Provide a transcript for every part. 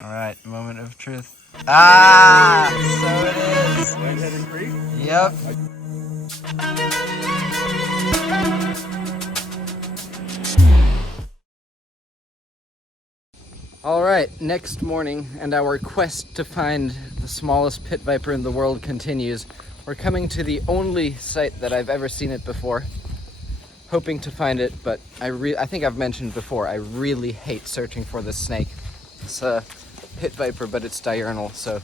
Alright, moment of truth. Ah! So it is! Lightheaded Creek? Yep. Alright, next morning, and our quest to find the smallest pit viper in the world continues. We're coming to the only site that I've ever seen it before. Hoping to find it, but I think I've mentioned before, I really hate searching for this snake. It's a pit viper, but it's diurnal, so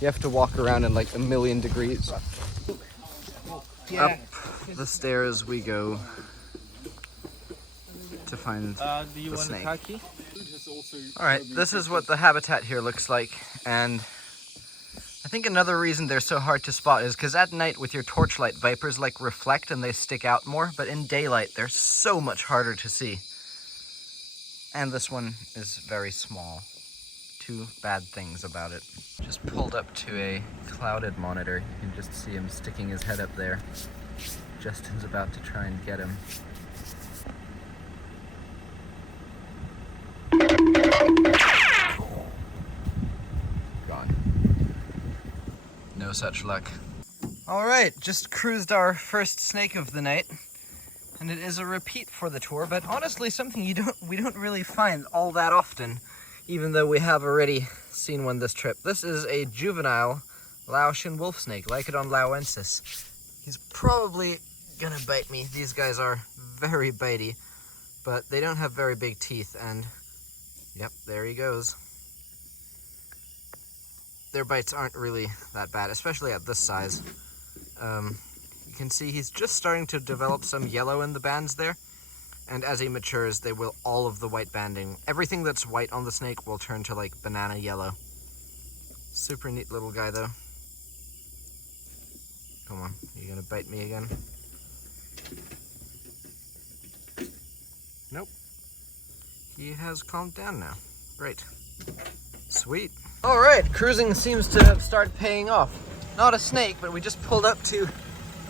you have to walk around in like 1,000,000 degrees. Up the stairs we go to find the snake. Alright, this is what the habitat here looks like, and I think another reason they're so hard to spot is because at night with your torchlight, vipers like reflect and they stick out more, but in daylight they're so much harder to see. And this one is very small. Two bad things about it. Just pulled up to a clouded monitor. You can just see him sticking his head up there. Justin's about to try and get him. Gone. No such luck. Alright, just cruised our first snake of the night. And it is a repeat for the tour, but honestly something we don't really find all that often, even though we have already seen one this trip. This is a juvenile Laotian wolf snake, Lycodon laoensis. He's probably gonna bite me. These guys are very bitey, but they don't have very big teeth, and yep, there he goes. Their bites aren't really that bad, especially at this size. You can see he's just starting to develop some yellow in the bands there, and as he matures, they will all of the white banding. Everything that's white on the snake will turn to like banana yellow. Super neat little guy though. Come on, you gonna bite me again? Nope. He has calmed down now. Great. Sweet. Alright, cruising seems to have started paying off. Not a snake, but we just pulled up to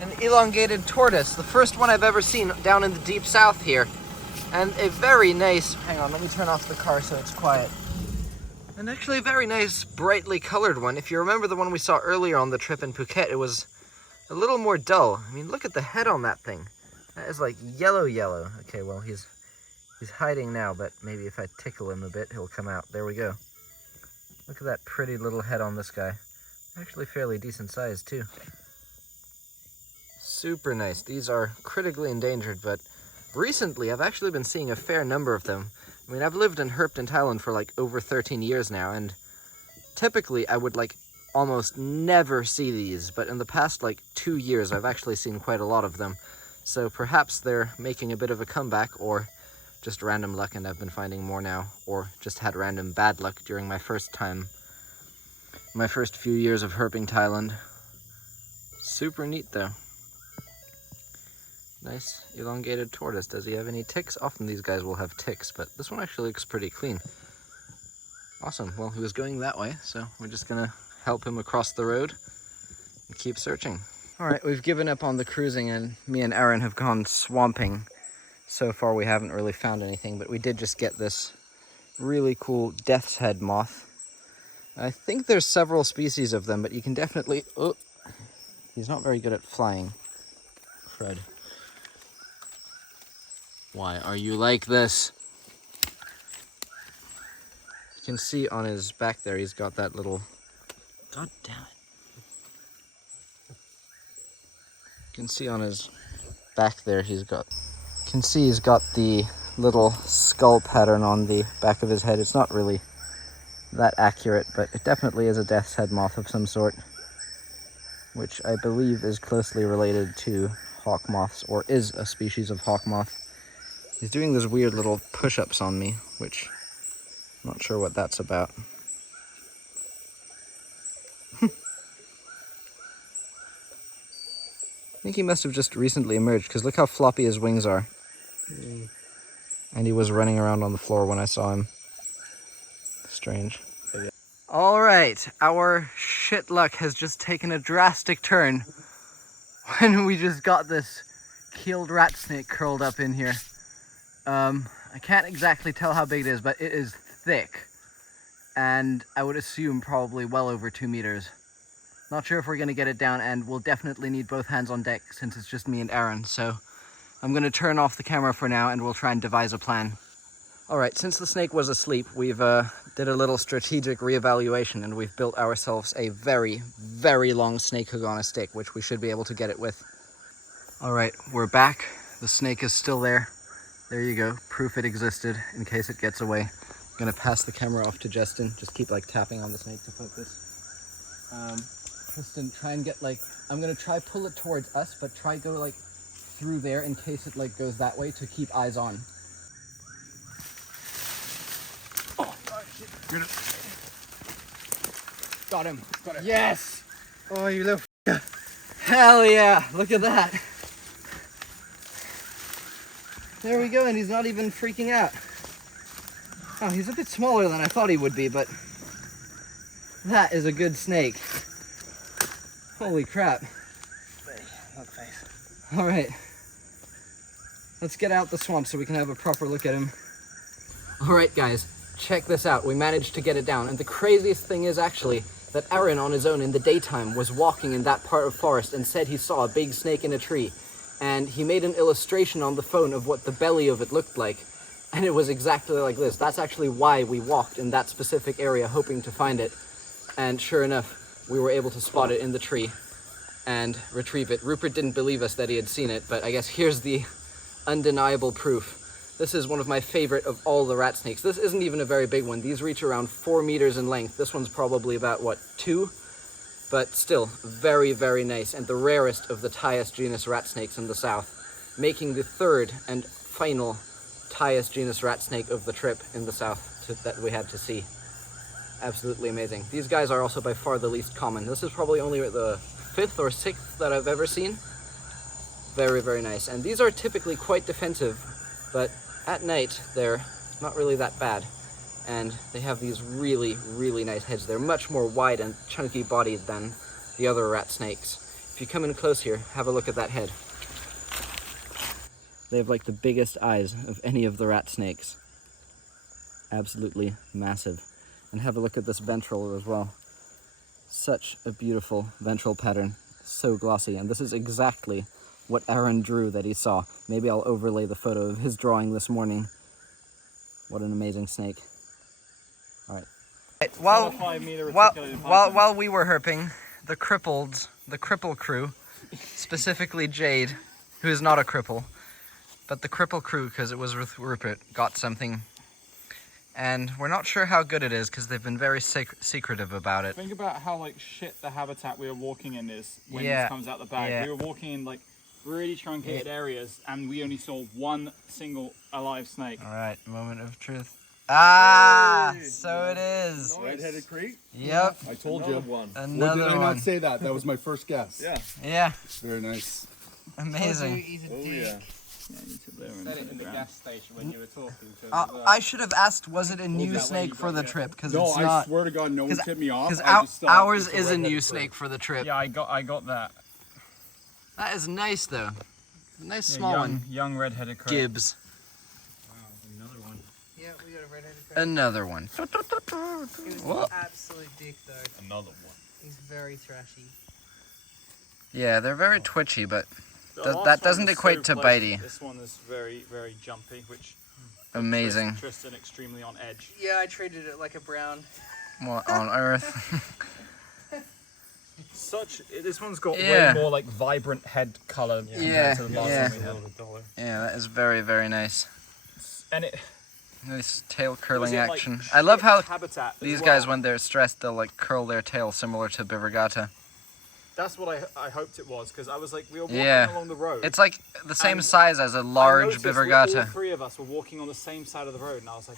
an elongated tortoise, the first one I've ever seen down in the deep south here. And a very nice, hang on, let me turn off the car so it's quiet. And actually a very nice, brightly colored one. If you remember the one we saw earlier on the trip in Phuket, it was a little more dull. I mean, look at the head on that thing. That is like yellow. Okay, well, he's hiding now, but maybe if I tickle him a bit, he'll come out. There we go. Look at that pretty little head on this guy. Actually fairly decent size too. Super nice. These are critically endangered, but recently I've actually been seeing a fair number of them. I mean, I've lived in Herping, Thailand for like over 13 years now, and typically I would like almost never see these, but in the past like 2 years I've actually seen quite a lot of them. So perhaps they're making a bit of a comeback, or just random luck and I've been finding more now, or just had random bad luck during my first few years of Herping, Thailand. Super neat though. Nice elongated tortoise. Does he have any ticks? Often these guys will have ticks, but this one actually looks pretty clean. Awesome. Well, he was going that way, so we're just gonna help him across the road and keep searching. Alright, we've given up on the cruising and me and Aaron have gone swamping. So far we haven't really found anything, but we did just get this really cool death's head moth. I think there's several species of them, but you can definitely... Oh, he's not very good at flying. Fred. Why are you like this? You can see on his back there, he's got that little... God damn it. You can see on his back there, he's got the little skull pattern on the back of his head. It's not really that accurate, but it definitely is a death's head moth of some sort, which I believe is closely related to hawk moths, or is a species of hawk moth. He's doing those weird little push-ups on me, which I'm not sure what that's about. I think he must have just recently emerged, because look how floppy his wings are. And he was running around on the floor when I saw him. Strange. Alright, our shit luck has just taken a drastic turn when we just got this keeled rat snake curled up in here. I can't exactly tell how big it is, but it is thick. and I would assume probably well over 2 meters. Not sure if we're gonna get it down, and we'll definitely need both hands on deck since it's just me and Aaron, so I'm gonna turn off the camera for now and we'll try and devise a plan. All right, since the snake was asleep, we've did a little strategic reevaluation and we've built ourselves a very, very long snake hook on a stick, which we should be able to get it with. All right, we're back. The snake is still there. There you go, proof it existed in case it gets away. I'm gonna pass the camera off to Justin. Just keep like tapping on the snake to focus. Tristan, try and get like, I'm gonna try pull it towards us, but try go like through there in case it like goes that way to keep eyes on. Oh, shit. Got him. Got it. Yes! Oh, you little f***er. Hell yeah, look at that. There we go, and he's not even freaking out. Oh, he's a bit smaller than I thought he would be, but that is a good snake. Holy crap. All right, let's get out the swamp so we can have a proper look at him. All right, guys, check this out. We managed to get it down, and the craziest thing is actually that Aaron on his own in the daytime was walking in that part of forest and said he saw a big snake in a tree. And he made an illustration on the phone of what the belly of it looked like, and it was exactly like this. That's actually why we walked in that specific area hoping to find it, and sure enough, we were able to spot it in the tree and retrieve it. Rupert didn't believe us that he had seen it, but I guess here's the undeniable proof. This is one of my favorite of all the rat snakes. This isn't even a very big one. These reach around 4 meters in length. This one's probably about, what, 2? But still, very, very nice, and the rarest of the Taius genus rat snakes in the south, making the third and final Taius genus rat snake of the trip in the south that we had to see. Absolutely amazing. These guys are also by far the least common. This is probably only the 5th or 6th that I've ever seen. Very, very nice. And these are typically quite defensive, but at night they're not really that bad. And they have these really, really nice heads. They're much more wide and chunky bodied than the other rat snakes. If you come in close here, have a look at that head. They have like the biggest eyes of any of the rat snakes. Absolutely massive. And have a look at this ventral as well. Such a beautiful ventral pattern. So glossy. And this is exactly what Aaron drew that he saw. Maybe I'll overlay the photo of his drawing this morning. What an amazing snake. All right. While we were herping, the cripple crew, specifically Jade, who is not a cripple, but the cripple crew, because it was with Rupert, got something. And we're not sure how good it is because they've been very secretive about it. Think about how like shit the habitat we were walking in is when this comes out the bag. Yeah. We were walking in like really truncated areas and we only saw one single alive snake. All right, moment of truth. Ah, hey, so it is. Nice. Red-headed creek? Yep. I told you. One. Another Did I one. not say that? That was my first guess. Yeah. Yeah. Very nice. Amazing. Oh yeah. Said it in the gas station when you were talking to I should have asked, was it a new snake for the trip? Because no, it's not. I swear to God, no one tipped me off. Because ours is a new snake for the trip. Yeah, I got that. That is nice though. A nice small one. Young red-headed crow. Gibbs. Wow, another one. Yeah, we got a red-headed crow. Another one. He was an absolute dick though. Another one. He's very thrashy. Yeah, they're very twitchy, but that doesn't equate to bitey. This one is very, very jumpy, which amazing. Tristan extremely on edge. Yeah, I treated it like a brown. What on earth? This one's got way more like vibrant head color compared to the last one we had. Yeah, that is very, very nice. And it nice tail curling like, action. I love how these guys, when they're stressed, they'll like curl their tail similar to Bivergata. That's what I hoped it was, because I was like, we were walking along the road. It's like the same size as a large Bivergata. All three of us were walking on the same side of the road, and I was like,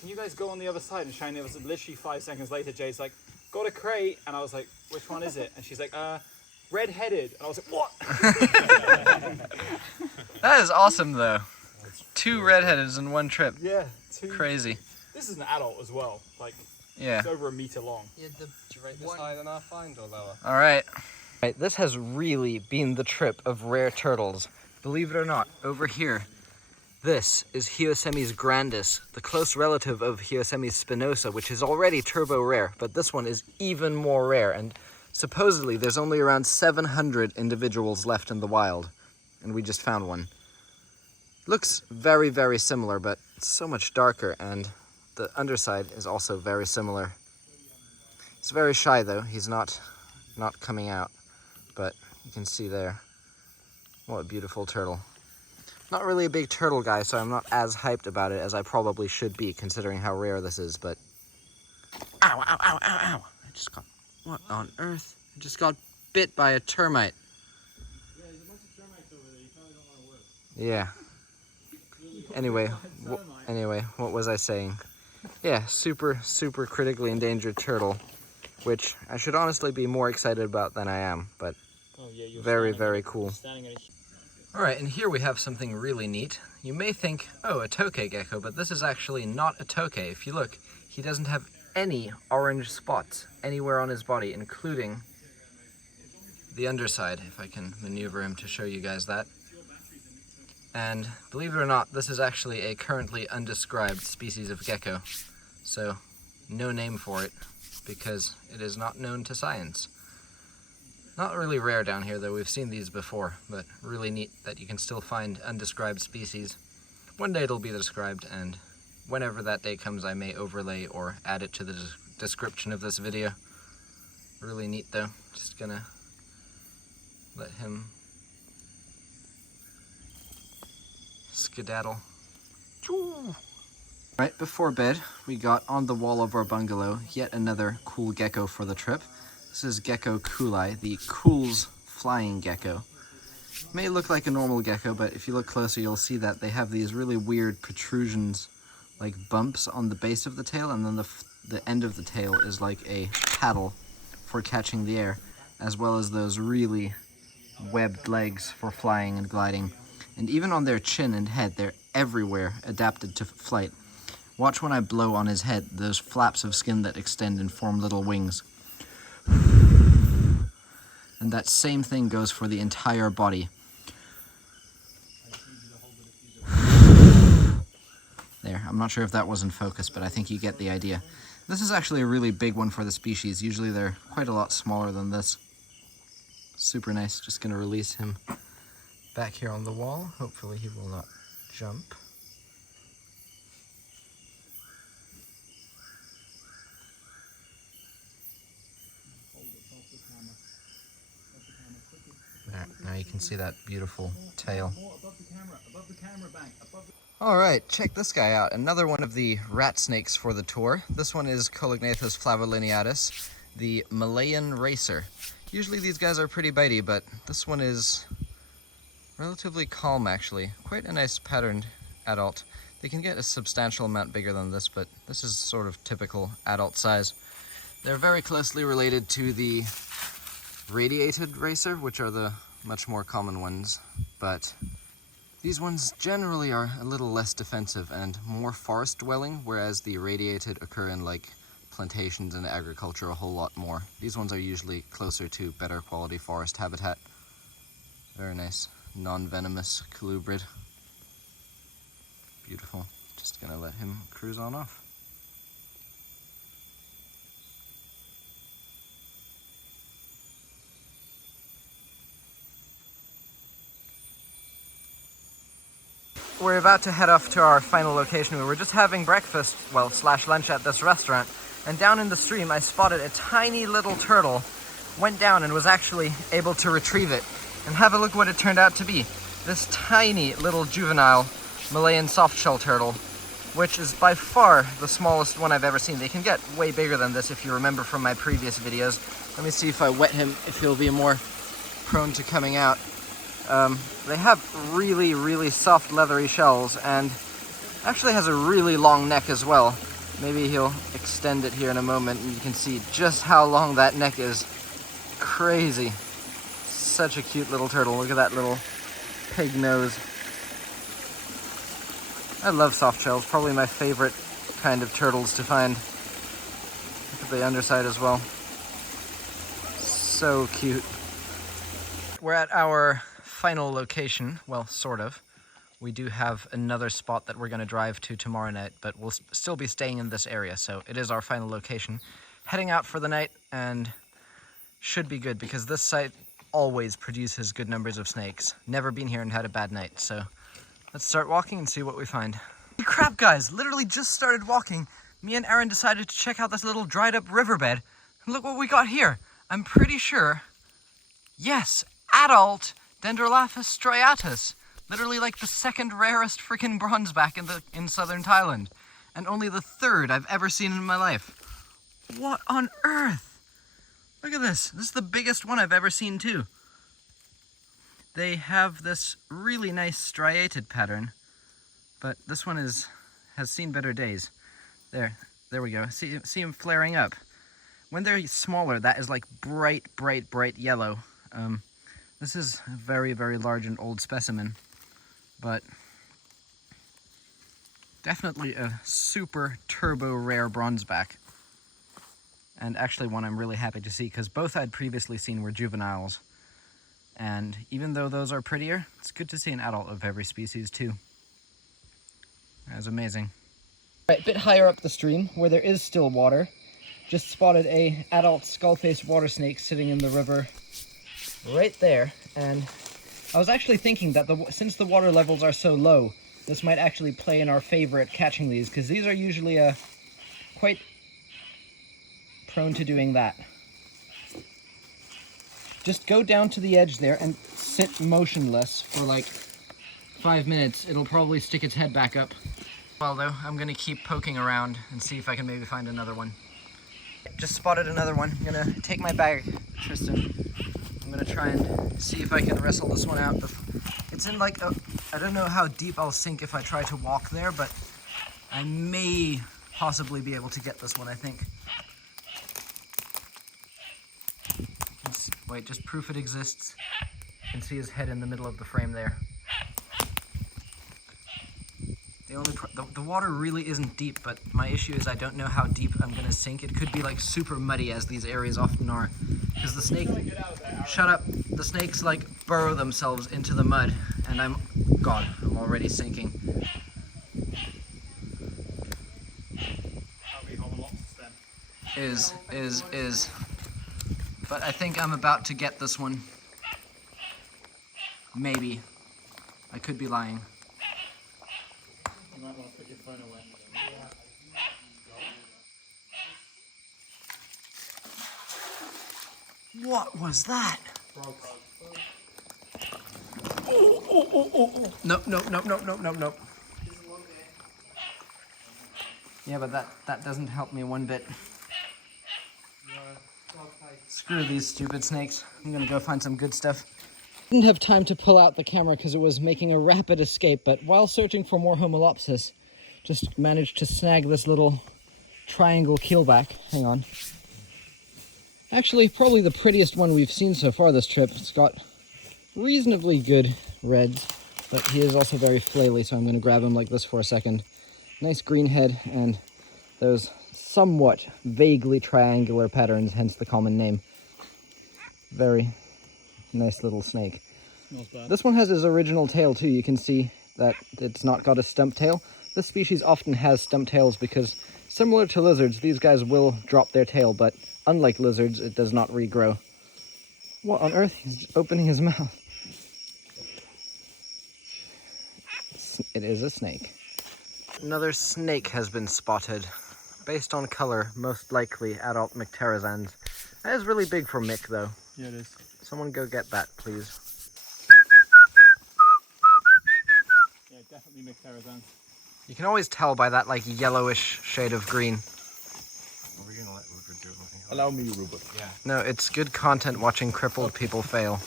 can you guys go on the other side? And Shani was literally 5 seconds later, Jay's like, got a crate, and I was like, which one is it? And she's like, red-headed. And I was like, what? That is awesome, though. 2 redheadeds in one trip. Yeah. Crazy. This is an adult as well. Like, yeah. It's over 1 meter long. Yeah, Did you rate this higher than our find or lower? All right. This has really been the trip of rare turtles. Believe it or not, over here This is Hyoscemys grandis, the close relative of Hyoscemys spinosa, which is already turbo rare, but this one is even more rare, and supposedly there's only around 700 individuals left in the wild, and we just found one. Looks very, very similar, but so much darker, and the underside is also very similar. He's very shy though, he's not coming out, but you can see there. What a beautiful turtle. Not really a big turtle guy, so I'm not as hyped about it as I probably should be, considering how rare this is, but... Ow, ow, ow, ow, ow! I just got... What on earth? I just got bit by a termite. Yeah, there's a bunch of termites over there. You probably don't want to work. Yeah. Anyway, what was I saying? Yeah, super, super critically endangered turtle, which I should honestly be more excited about than I am, but very, very cool. Alright, and here we have something really neat. You may think, oh, a tokay gecko, but this is actually not a tokay. If you look, he doesn't have any orange spots anywhere on his body, including the underside, if I can maneuver him to show you guys that. And believe it or not, this is actually a currently undescribed species of gecko. So, no name for it, because it is not known to science. Not really rare down here, though. We've seen these before, but really neat that you can still find undescribed species. One day it'll be described, and whenever that day comes, I may overlay or add it to the description of this video. Really neat, though. Just gonna let him skedaddle. Right before bed, we got on the wall of our bungalow yet another cool gecko for the trip. This is Gecko Coolai, the Cool's flying gecko. It may look like a normal gecko, but if you look closer, you'll see that they have these really weird protrusions, like bumps on the base of the tail, and then the end of the tail is like a paddle for catching the air, as well as those really webbed legs for flying and gliding. And even on their chin and head, they're everywhere adapted to flight. Watch when I blow on his head, those flaps of skin that extend and form little wings. And that same thing goes for the entire body. There, I'm not sure if that was in focus, but I think you get the idea. This is actually a really big one for the species. Usually they're quite a lot smaller than this. Super nice. Just gonna release him back here on the wall. Hopefully he will not jump. There, now you can see that beautiful tail. Alright, check this guy out. Another one of the rat snakes for the tour. This one is Colognathus flavolineatus, the Malayan racer. Usually these guys are pretty bitey, but this one is relatively calm actually. Quite a nice patterned adult. They can get a substantial amount bigger than this, but this is sort of typical adult size. They're very closely related to the radiated racer, which are the much more common ones, but these ones generally are a little less defensive and more forest dwelling, whereas the radiated occur in like plantations and agriculture a whole lot more. These ones are usually closer to better quality forest habitat. Very nice, non-venomous colubrid. Beautiful. Just gonna let him cruise on off. We're about to head off to our final location. We were just having breakfast, well, slash lunch at this restaurant, and down in the stream I spotted a tiny little turtle, went down and was actually able to retrieve it. And have a look what it turned out to be. This tiny little juvenile Malayan softshell turtle, which is by far the smallest one I've ever seen. They can get way bigger than this if you remember from my previous videos. Let me see if I wet him, if he'll be more prone to coming out. They have really, really soft leathery shells, and actually has a really long neck as well. Maybe he'll extend it here in a moment and you can see just how long that neck is. Crazy. Such a cute little turtle. Look at that little pig nose. I love soft shells, probably my favorite kind of turtles to find. Look at the underside as well. So cute. We're at our final location, well, sort of. we do have another spot that we're going to drive to tomorrow night, but we'll still be staying in this area, so it is our final location. Heading out for the night, and should be good because this site always produces good numbers of snakes. Never been here and had a bad night, so let's start walking and see what we find. Holy crap, guys! Literally just started walking. Me and Aaron decided to check out this little dried up riverbed. And look what we got here. I'm pretty sure, yes, adult Dendrolaphus striatus. Literally like the second rarest freaking bronzeback in Southern Thailand. And only the third I've ever seen in my life. What on earth? Look at this. This is the biggest one I've ever seen too. They have this really nice striated pattern, but this one has seen better days. There we go. See them flaring up. When they're smaller, that is like bright yellow. This is a very, very large and old specimen, but definitely a super turbo rare bronzeback. And actually one I'm really happy to see, because both I'd previously seen were juveniles. And even though those are prettier, it's good to see an adult of every species too. That's amazing. Right, a bit higher up the stream, where there is still water, just spotted a adult skull-faced water snake sitting in the river right there. And I was actually thinking that since the water levels are so low, this might actually play in our favor at catching these, because these are usually quite prone to doing that. Just go down to the edge there and sit motionless for like 5 minutes. It'll probably stick its head back up. Well though, I'm gonna keep poking around and see if I can maybe find another one. Just spotted another one. I'm gonna take my bag, Tristan. I'm gonna try and see if I can wrestle this one out. It's in like I don't know how deep I'll sink if I try to walk there, but I may possibly be able to get this one, I think. Wait, just proof it exists. You can see his head in the middle of the frame there. The water really isn't deep, but my issue is I don't know how deep I'm gonna sink. It could be like super muddy, as these areas often are, because the snake, shut up, the snakes like burrow themselves into the mud, and I'm already sinking. Is. But I think I'm about to get this one. Maybe. I could be lying. You might want to put your phone away. What was that? Nope. Yeah, but that doesn't help me one bit. Screw these stupid snakes. I'm gonna go find some good stuff. Didn't have time to pull out the camera because it was making a rapid escape, but while searching for more Homolopsis, just managed to snag this little triangle keelback. Hang on. Actually, probably the prettiest one we've seen so far this trip. It's got reasonably good reds, but he is also very flaily, so I'm going to grab him like this for a second. Nice green head and those somewhat vaguely triangular patterns, hence the common name. Very nice little snake. Smells bad. This one has his original tail too. You can see that it's not got a stump tail. This species often has stump tails because, similar to lizards, these guys will drop their tail, but unlike lizards, it does not regrow. What on earth? He's opening his mouth. It is a snake. Another snake has been spotted. Based on color, most likely adult Mycterizans. That is really big for Mick, though. Yeah, it is. Someone go get that, please. Yeah, definitely Mycterizans. You can always tell by that, like, yellowish shade of green. Are we gonna let Rupert do it? Allow me, Rupert. Yeah. No, it's good content watching crippled people fail.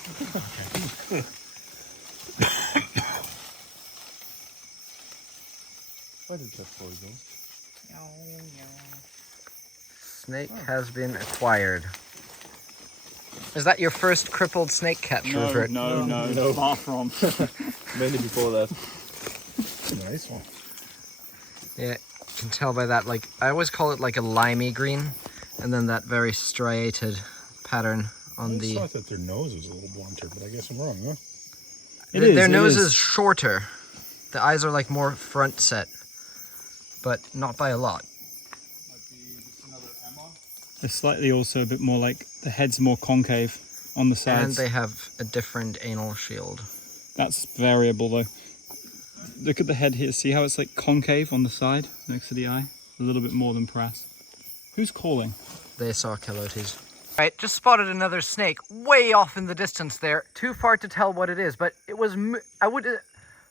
Why did that poison? Snake has been acquired. Is that your first crippled snake catch, Rupert? No, far from. Many before that. Nice one. Yeah, you can tell by that, like, I always call it like a limey green, and then that very striated pattern on the... I thought that their nose was a little blunter, but I guess I'm wrong, huh? Their nose is shorter. The eyes are like more front set, but not by a lot. They're slightly also a bit more like the head's more concave on the sides. And they have a different anal shield. That's variable though. Look at the head here. See how it's like concave on the side next to the eye? A little bit more than brass. Who's calling? They saw coyotes. Right, just spotted another snake way off in the distance there. Too far to tell what it is, but it was,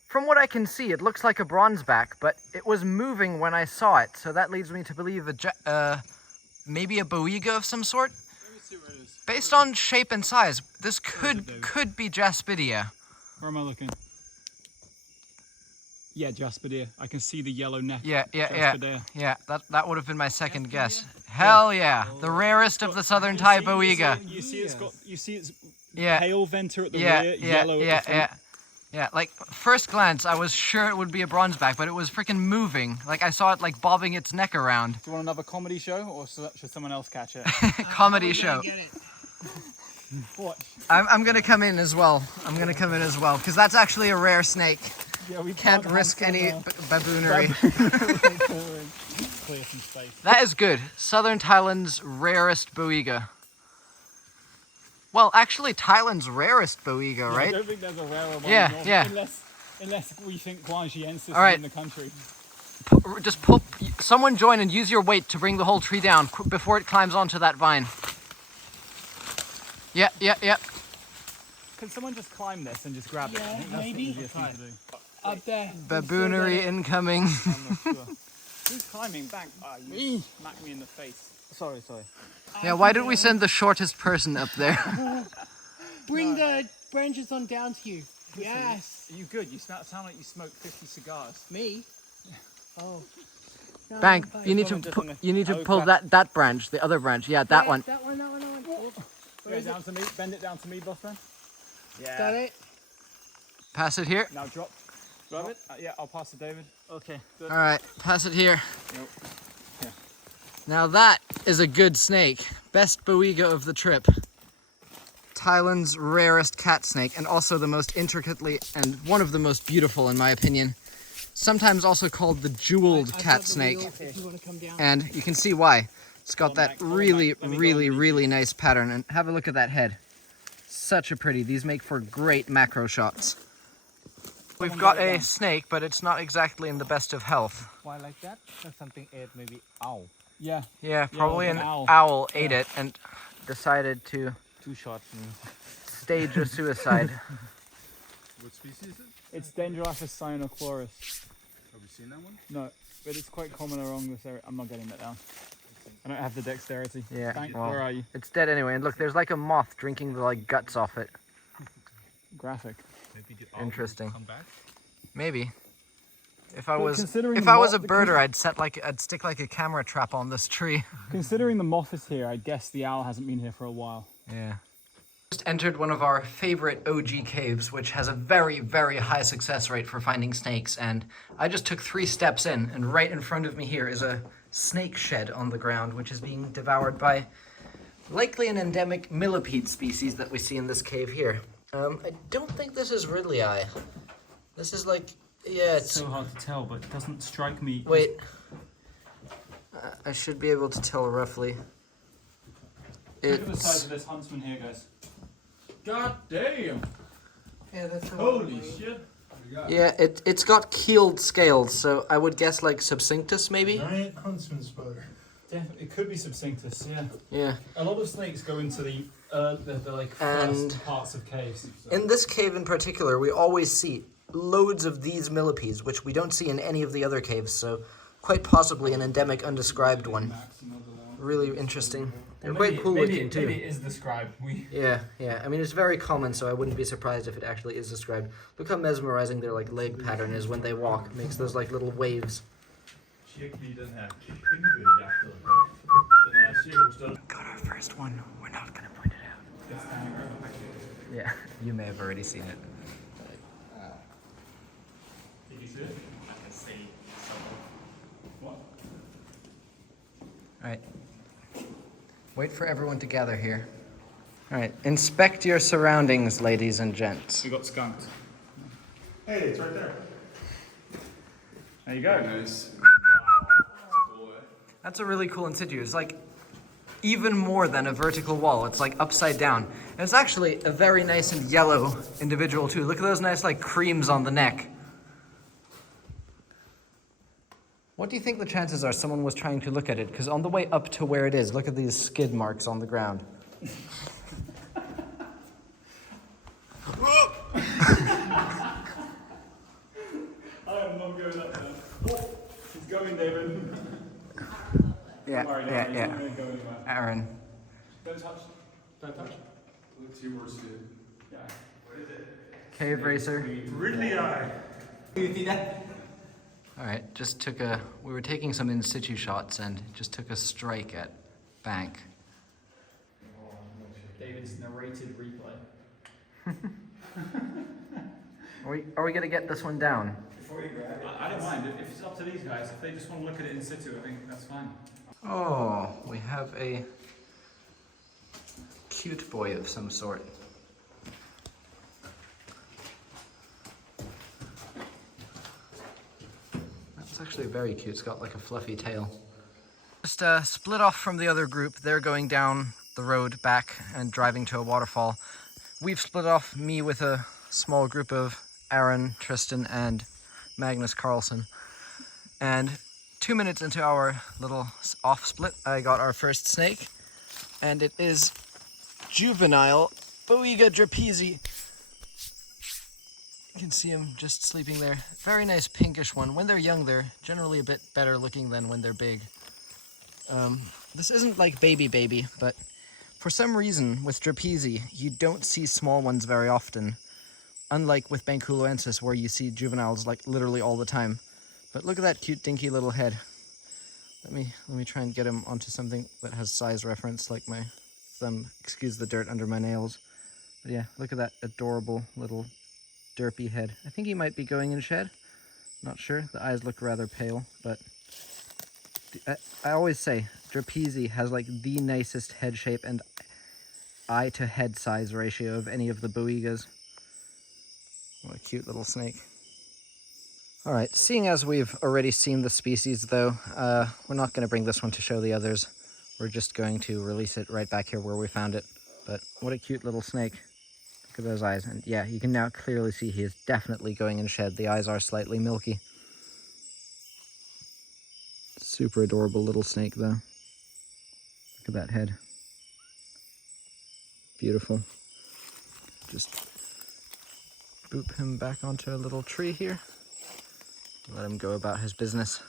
from what I can see, it looks like a bronzeback, but it was moving when I saw it. So that leads me to believe maybe a boiga of some sort. Let me see where it is. Based on shape and size, this could be Jaspidia. Where am I looking? Yeah, Jaspidia. I can see the yellow neck. Yeah. Jaspidia. That would have been my second guess. Hell yeah, the rarest of the Southern Thai boiga. You see its Yeah. pale venter at the rear, yellow at the front. Yeah, like first glance, I was sure it would be a bronzeback, but it was freaking moving. Like I saw it like bobbing its neck around. Do you want another comedy show, or should someone else catch it? Comedy show. Get it. What? I'm gonna come in as well. Because that's actually a rare snake. Yeah, we Can't risk any baboonery. Clear some space. That is good. Southern Thailand's rarest boiga. Well, actually, Thailand's rarest boiga, right? I don't think there's a rarer one. Yeah, north, yeah. Unless we think Guangxiensis is All right. in the country. Just pull. Someone join and use your weight to bring the whole tree down before it climbs onto that vine. Yeah. Can someone just climb this and just grab it? I think that's maybe. the easiest thing to do. Up there. Baboonery incoming. I'm not sure. Who's climbing back? Ah, you smacked me in the face. Sorry. Yeah, why did we send the shortest person up there? Bring the branches on down to you. Yes. Are you good? You sound like you smoked 50 cigars. Me? Oh. No, Bang! I'm fine. You need to pull that branch, the other branch. Yeah, that one. That one. Oh, where is it? Down to me. Bend it down to me, boss man. Yeah. Got it? Pass it here. Now drop. Grab it. Yeah, I'll pass to David. Okay. Good. All right, pass it here. Nope. Yeah. Now that is a good snake. Best boiga of the trip. Thailand's rarest cat snake, and also the most intricately and one of the most beautiful, in my opinion. Sometimes also called the jeweled cat snake. If you want to come down. And you can see why. It's got that really nice pattern. And have a look at that head. Such a pretty. These make for great macro shots. We've got a snake, but it's not exactly in the best of health. Why like that? That's something ate, maybe owl. Yeah. Yeah, probably like an an owl ate it and decided to Two shots. stage a suicide. What species is it? It's Dendrophis cyanochloris. Have you seen that one? No, but it's quite common along this area. I'm not getting that down. I don't have the dexterity. Yeah, Thank, well, where are you? it's dead anyway. And look, there's like a moth drinking the like guts off it. Graphic. Maybe the owl will Interesting. come back. Maybe. If I Well, was considering if the I was a moth- birder, I'd stick like a camera trap on this tree. Considering the moth is here, I guess the owl hasn't been here for a while. Yeah. Just entered one of our favorite OG caves, which has a very high success rate for finding snakes, and I just took 3 steps in, and right in front of me here is a snake shed on the ground, which is being devoured by likely an endemic millipede species that we see in this cave here. I don't think this is Ridley Eye. This is like, yeah, It's so hard to tell, but it doesn't strike me. Wait. I should be able to tell roughly. Look at the It's... size of this huntsman here, guys. God damn! Yeah, that's Holy shit! Yeah, it's got keeled scales, so I would guess like subcinctus maybe? Giant huntsman spider. It could be subcinctus, yeah. Yeah. A lot of snakes go into the like And- first parts of caves. In this cave in particular, we always see loads of these millipedes, which we don't see in any of the other caves, so quite possibly an endemic undescribed one. Really interesting. They're quite cool looking too. Maybe it is described. Yeah. I mean, it's very common, so I wouldn't be surprised if it actually is described. Look how mesmerizing their like leg pattern is when they walk. It makes those like little waves. Got our first one. We're not gonna point it out. Yeah, you may have already seen it. Did you see it? I can see what? All right. Wait for everyone to gather here. All right. Inspect your surroundings, ladies and gents. We got skunked. Hey, it's right there. There you go. Nice. That's a really cool in situ. It's like even more than a vertical wall. It's like upside down. And it's actually a very nice and yellow individual too. Look at those nice like creams on the neck. What do you think the chances are someone was trying to look at it? Because on the way up to where it is, look at these skid marks on the ground. I am not going up there. Oh, he's going, David. Yeah, Sorry, yeah, he's yeah. not going to go anywhere. Aaron. Don't touch. Don't touch. Look, 2 more soon. Yeah. What is it? Cave racer. Ridley eye. All right, we were taking some in situ shots and just took a strike at bank. David's narrated replay. Are we gonna get this one down? I don't mind. If it's up to these guys, if they just want to look at it in situ, I think that's fine. Oh, we have a cute boy of some sort. That's actually very cute. It's got like a fluffy tail. Just split off from the other group. They're going down the road back and driving to a waterfall. We've split off, me with a small group of Aaron, Tristan, and Magnus Carlson. And 2 minutes into our little off split, I got our first snake, and it is juvenile Boiga drapezi. You can see him just sleeping there. Very nice pinkish one. When they're young, they're generally a bit better looking than when they're big. This isn't like baby, but for some reason with drapezi, you don't see small ones very often. Unlike with Banculoensis, where you see juveniles like literally all the time. But look at that cute dinky little head. Let me try and get him onto something that has size reference, like my thumb. Excuse the dirt under my nails. But yeah, look at that adorable little derpy head. I think he might be going in shed. Not sure. The eyes look rather pale, but I always say drapezi has like the nicest head shape and eye to head size ratio of any of the Boigas. What a cute little snake. All right, seeing as we've already seen the species though, we're not going to bring this one to show the others. We're just going to release it right back here where we found it. But what a cute little snake. Look at those eyes. And yeah, you can now clearly see he is definitely going in shed. The eyes are slightly milky. Super adorable little snake though. Look at that head. Beautiful. Just boop him back onto a little tree here. Let him go about his business.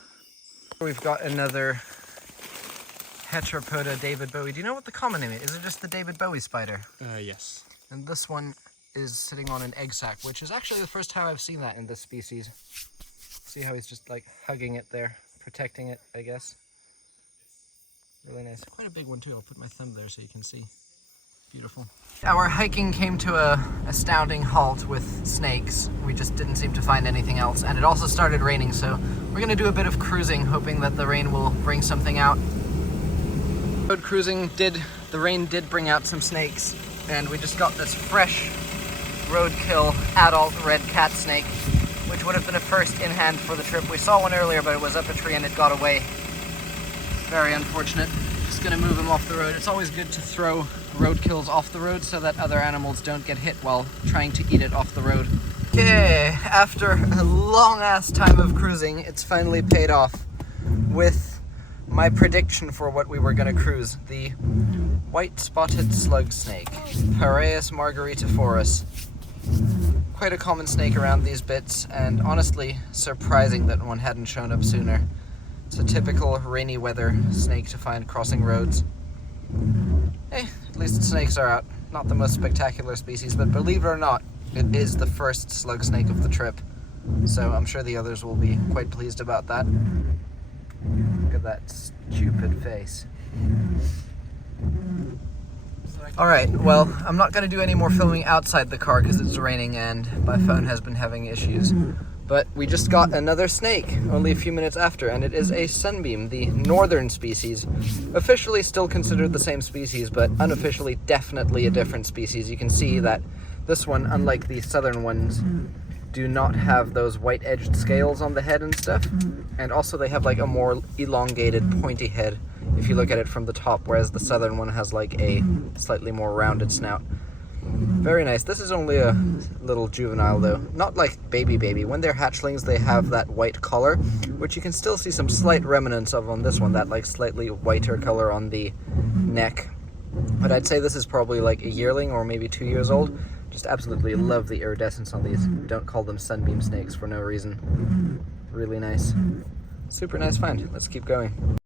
We've got another Heteropoda David Bowie. Do you know what the common name is? Is it just the David Bowie spider? Yes. And this one is sitting on an egg sac, which is actually the first time I've seen that in this species. See how he's just like hugging it there, protecting it, I guess. Really nice. Quite a big one too. I'll put my thumb there so you can see. Beautiful. Our hiking came to a astounding halt with snakes. We just didn't seem to find anything else, and it also started raining, so we're gonna do a bit of cruising, hoping that the rain will bring something out. Road cruising the rain did bring out some snakes, and we just got this fresh roadkill adult red cat snake, which would have been a first in hand for the trip. We saw one earlier, but it was up a tree and it got away. Very unfortunate. Just gonna move him off the road. It's always good to throw roadkills off the road so that other animals don't get hit while trying to eat it off the road. Okay, after a long ass time of cruising, it's finally paid off with my prediction for what we were gonna cruise. The white spotted slug snake, Paraeus margaritiforus. Quite a common snake around these bits, and honestly surprising that one hadn't shown up sooner. It's a typical rainy weather snake to find crossing roads. Hey, at least snakes are out. Not the most spectacular species, but believe it or not, it is the first slug snake of the trip. So I'm sure the others will be quite pleased about that. Look at that stupid face. Alright, well, I'm not going to do any more filming outside the car because it's raining and my phone has been having issues. But we just got another snake only a few minutes after, and it is a sunbeam, the northern species. Officially still considered the same species, but unofficially definitely a different species. You can see that this one, unlike the southern ones, do not have those white edged scales on the head and stuff. And also they have like a more elongated pointy head if you look at it from the top, whereas the southern one has like a slightly more rounded snout. Very nice. This is only a little juvenile though, not like baby. When they're hatchlings they have that white color, which you can still see some slight remnants of on this one, that like slightly whiter color on the neck. But I'd say this is probably like a yearling or maybe 2 years old. Just absolutely love the iridescence on these. Don't call them sunbeam snakes for no reason. Really nice. Super nice find. Let's keep going.